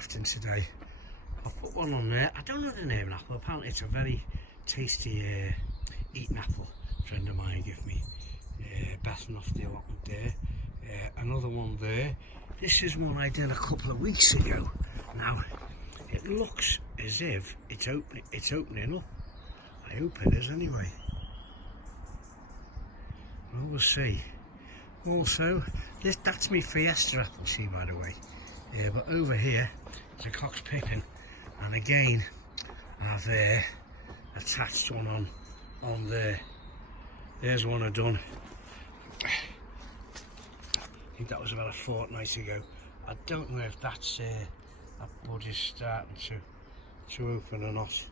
grafting today. I've put one on there. I don't know the name of the apple. Apparently it's a very tasty eating apple. A friend of mine gave me Bething off the allotment there. Another one there. This is one I did a couple of weeks ago. Now it looks as if it's opening up. I hope it is anyway. Well, we'll see. Also, that's me Fiesta apple tree, by the way. But over here there's a Cox Pippin, and again I've attached one on there. There's one I've done. I think that was about a fortnight ago. I don't know if that's that bud is starting to open or not.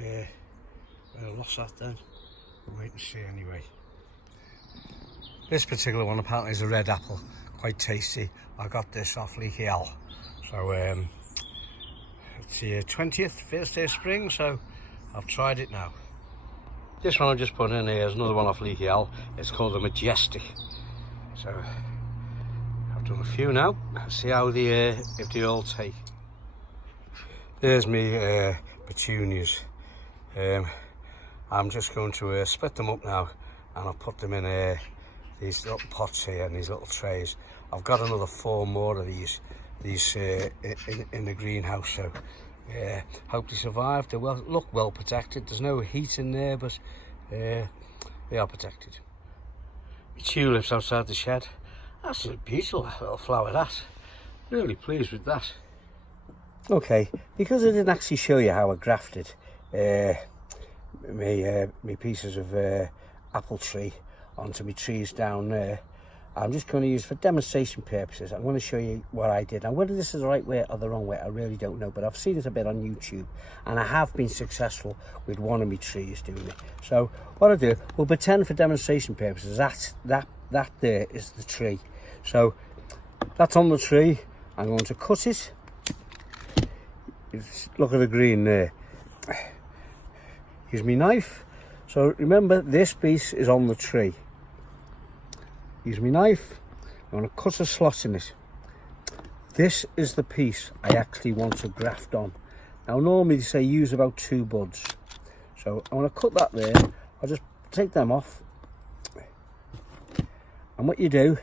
I lost that then. We'll wait and see anyway. This particular one apparently is a red apple, quite tasty. I got this off Leaky L. So it's the 20th, first day of spring, so I've tried it now. This one I've just put in here is another one off Leaky L. It's called the Majestic. So I've done a few now. Let's see how if they all take. There's me petunias. I'm just going to split them up now, and I'll put them in these little pots here and these little trays. I've got another 4 more of these in the greenhouse, so hope they survive. They look well protected. There's no heat in there, but they are protected. My tulips outside the shed. That's a beautiful little flower, that. Really pleased with that. Okay, because I didn't actually show you how I grafted my pieces of apple tree onto my trees down there, I'm just going to use, for demonstration purposes, I'm going to show you what I did. Now, whether this is the right way or the wrong way, I really don't know, but I've seen it a bit on YouTube, and I have been successful with one of my trees doing it. So what I do, we'll pretend for demonstration purposes that there is the tree. So that's on the tree. I'm going to cut it. Look at the green there. Use my knife. So remember, this piece is on the tree. Use my knife. I'm going to cut a slot in it. This is the piece I actually want to graft on. Now normally they say use about 2 buds. So I'm going to cut that there. I'll just take them off. And what you do,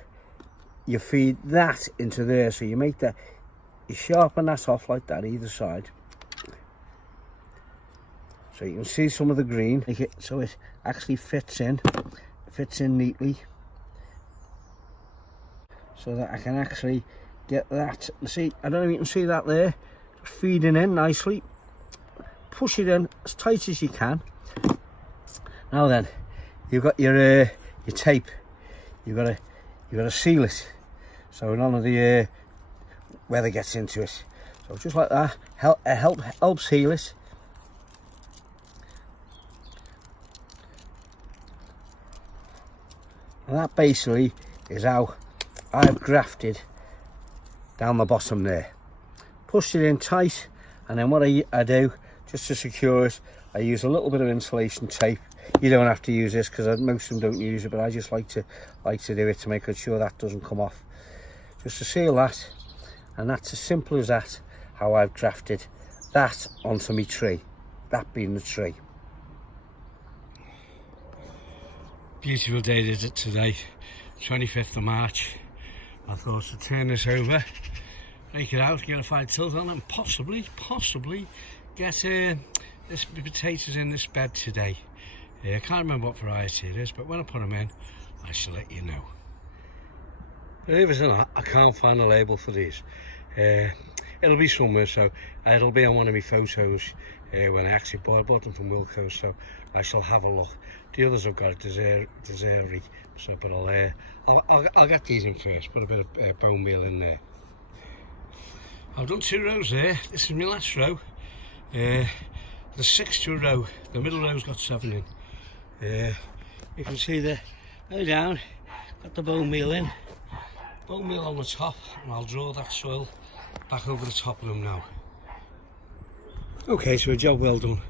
you feed that into there. So you make that, you sharpen that off like that either side. So you can see some of the green, so it actually fits in neatly, so that I can actually get that. See, I don't know if you can see that there, just feeding in nicely. Push it in as tight as you can. Now then, you've got your tape. You've got to seal it, so none of the weather gets into it. So just like that, helps seal it. And that basically is how I've grafted down the bottom there. Pushed it in tight, and then what I do, just to secure it, I use a little bit of insulation tape. You don't have to use this because most of them don't use it, but I just like to do it to make sure that doesn't come off. Just to seal that, and that's as simple as that, how I've grafted that onto my tree, that being the tree. Beautiful day is it today, 25th of March. I thought to turn this over, take it out, get a fire tilt on it, and possibly get this potatoes in this bed today. I can't remember what variety it is, but when I put them in, I shall let you know. Believe it or not, I can't find a label for these. It'll be somewhere, so it'll be on one of my photos when I actually bought them from Wilco's, so I shall have a look. The others I've got dessert, so but I'll get these in first. Put a bit of bone meal in there. I've done 2 rows there. This is my last row. There's 6 to a row. The middle row's got 7 in. You can see the way down. Got the bone meal in. Bone meal on the top, and I'll draw that soil back over the top of them now. Okay, so a job well done.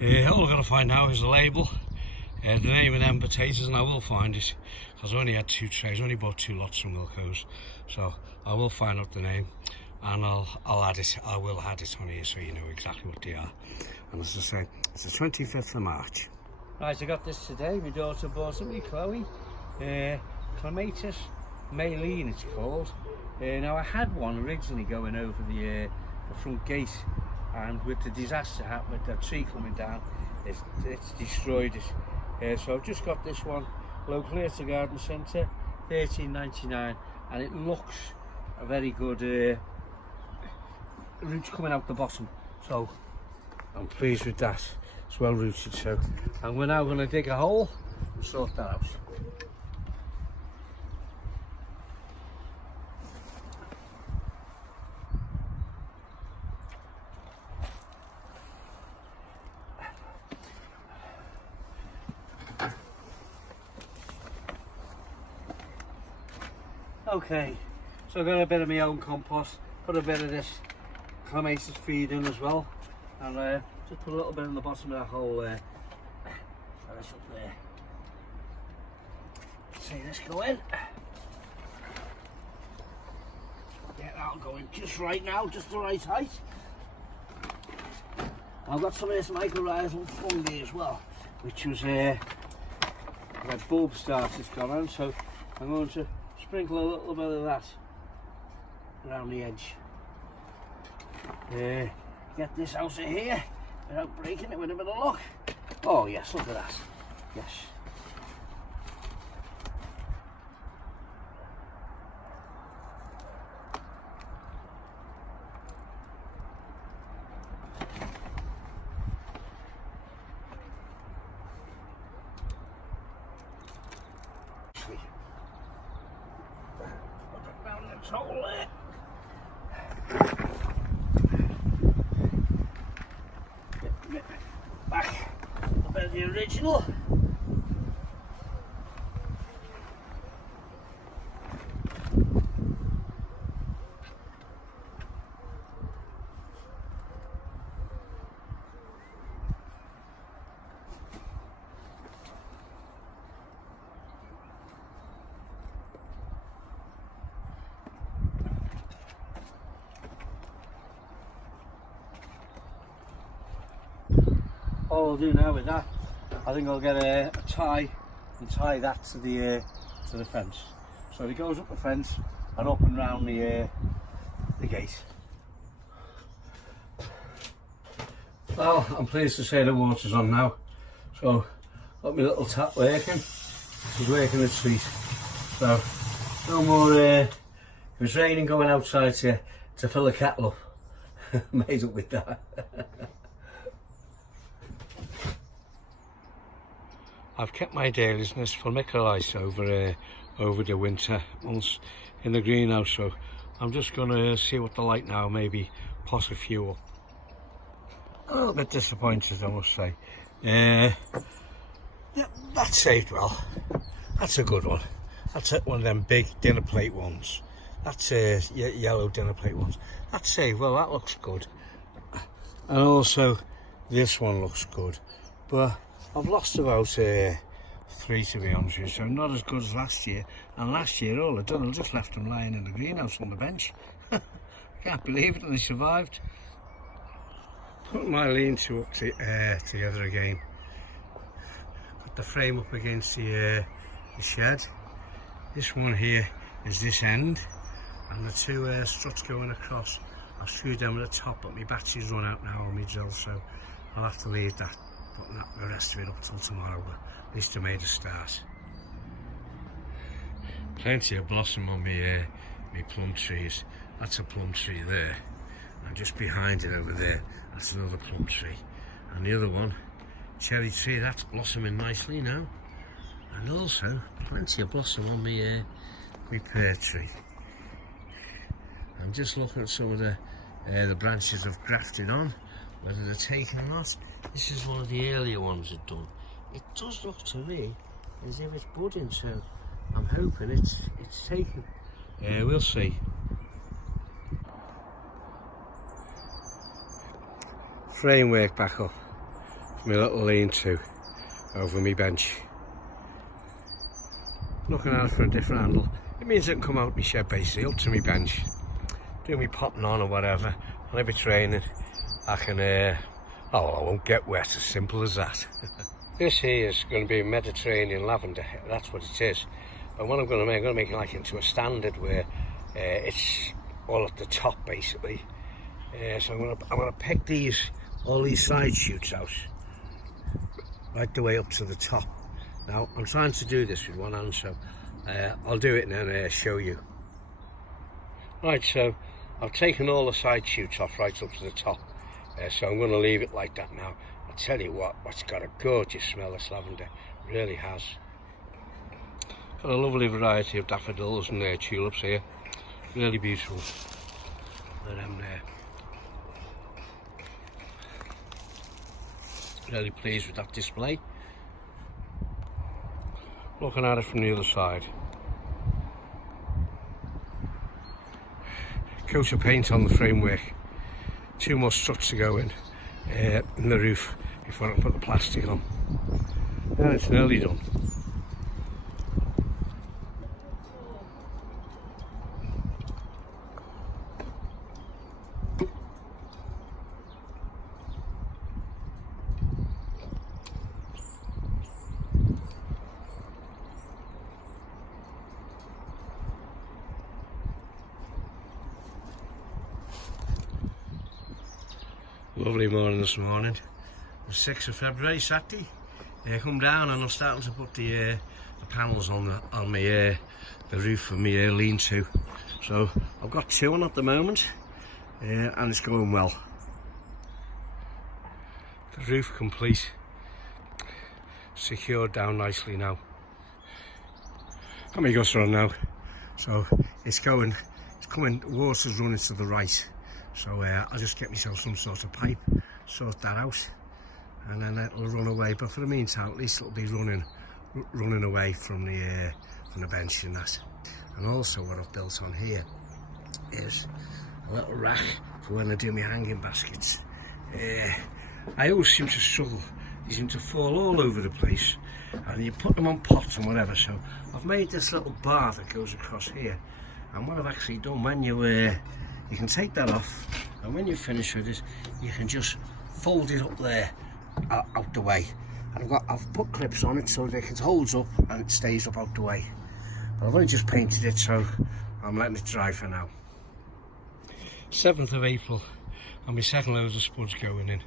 All I've got to find now is the label. The name of them potatoes, and I will find it because I only had 2 trays, I only bought 2 lots from Wilco's, so I will find out the name. and I'll add it. I will add it on here so you know exactly what they are. And as I say, it's the 25th of March. Right, I got this today. My daughter bought it, me Chloe. Clematis Maylene it's called. Now I had one originally going over the front gate, and with the disaster happened, with the tree coming down, it's destroyed it. So I've just got this one locally at the garden centre, $13.99, and it looks a very good roots coming out the bottom, so I'm pleased with that. It's well rooted, so and we're now going to dig a hole and sort that out. Okay, so I've got a bit of my own compost, put a bit of this clematis feed in as well, and just put a little bit in the bottom of that hole there. So that's up there. See this go in. Yeah, that'll go in just right now, just the right height. I've got some of this mycorrhizal fungi as well, which was where bulb starters gone on, so I'm going to sprinkle a little bit of that around the edge. Get this out of here without breaking it with a bit of luck. Oh yes, look at that. Yes. Hole there. Back a bit of the original. All I'll do now with that, I think I'll get a tie and tie that to the fence. So it goes up the fence and up and round the gate. Well, I'm pleased to say the water's on now. So got my little tap working. She's working a treat. So no more if it's raining going outside to fill the kettle up. Made up with that. I've kept my dahlias in this formica ice over the winter months in the greenhouse, so I'm just going to see what they're like now, maybe pot a few up. A little bit disappointed, I must say. Yeah, that saved well. That's a good one. That's one of them big dinner plate ones. That's yellow dinner plate ones. That saved well, that looks good. And also this one looks good, but I've lost about 3 to be honest with you, so not as good as last year. And last year all I've done, I just left them lying in the greenhouse on the bench. Can't believe it, and they survived. Put my lean-to up together again. Put the frame up against the shed. This one here is this end, and the two struts going across. I've screwed them at the top, but my batteries run out now on my drill, so I'll have to leave that. Putting the rest of it up till tomorrow, but at least I made a start. Plenty of blossom on my plum trees. That's a plum tree there, and just behind it over there, that's another plum tree. And the other one, cherry tree, that's blossoming nicely now. And also plenty of blossom on my pear tree. I'm just looking at some of the branches I've grafted on, whether they're taken or not. This is one of the earlier ones I've done. It does look to me as if it's budding, so I'm hoping it's taken. We'll see. Framework back up for my little lean-to over my bench. Looking at it for a different handle. It means I can come out my shed basically up to my bench. do me potting on or whatever, and if it's raining, I can, oh, well, I won't get wet, as simple as that. This here is going to be Mediterranean lavender, that's what it is. And what I'm going to make it like into a standard where it's all at the top basically. So I'm going to pick all these side shoots out, right the way up to the top. Now I'm trying to do this with one hand, so I'll do it and then show you. Right, so I've taken all the side shoots off right up to the top, so I'm going to leave it like that now. I'll tell you what, it's got a gorgeous smell, this lavender, it really has. Got a lovely variety of daffodils and tulips here, really beautiful. Look at them there. Really pleased with that display. Looking at it from the other side. Coat of paint on the framework. 2 more struts to go in the roof before I put the plastic on. And it's nearly done. Lovely morning this morning. The 6th of February, Saturday. Come down and I'm starting to put the panels on the roof of my lean-to. So I've got 2 on at the moment, and it's going well. The roof complete, secured down nicely now. Got my gutter on now, so it's coming. The water's running to the right. So I'll just get myself some sort of pipe, sort that out, and then it'll run away. But for the meantime, at least it'll be running away from the bench and that. And also what I've built on here is a little rack for when I do my hanging baskets. I always seem to struggle. They seem to fall all over the place, and you put them on pots and whatever. So I've made this little bar that goes across here. And what I've actually done, when you can take that off, and when you finish with it, you can just fold it up there, out the way. And I've put clips on it so that it holds up and it stays up out the way. But I've only just painted it, so I'm letting it dry for now. 7th of April, and my second load of spuds going in.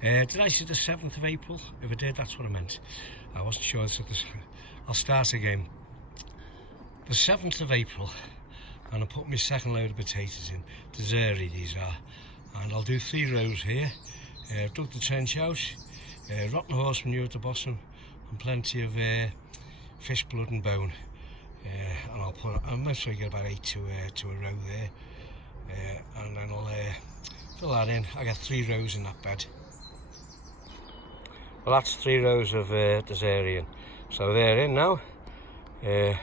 Did I say the 7th of April? If I did, that's what I meant. I wasn't sure. So I'll start again. The 7th of April. And I'll put my second load of potatoes in. Dessert these are. And I'll do 3 rows here. I've dug the trench out, rotten horse manure at the bottom, and plenty of fish blood and bone. And I'll make sure I get about 8 to a row there. And then I'll fill that in. I got 3 rows in that bed. Well, that's 3 rows of dessert in. So they're in now. Get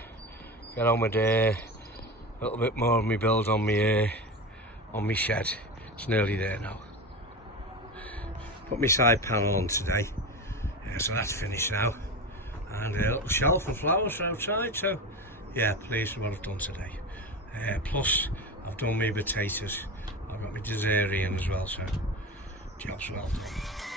on with a little bit more of my build on my shed. It's nearly there now. Put my side panel on today, so that's finished now. And a little shelf and flowers outside. So yeah, pleased with what I've done today. Plus I've done my potatoes. I've got my dessert in as well. So job's well done.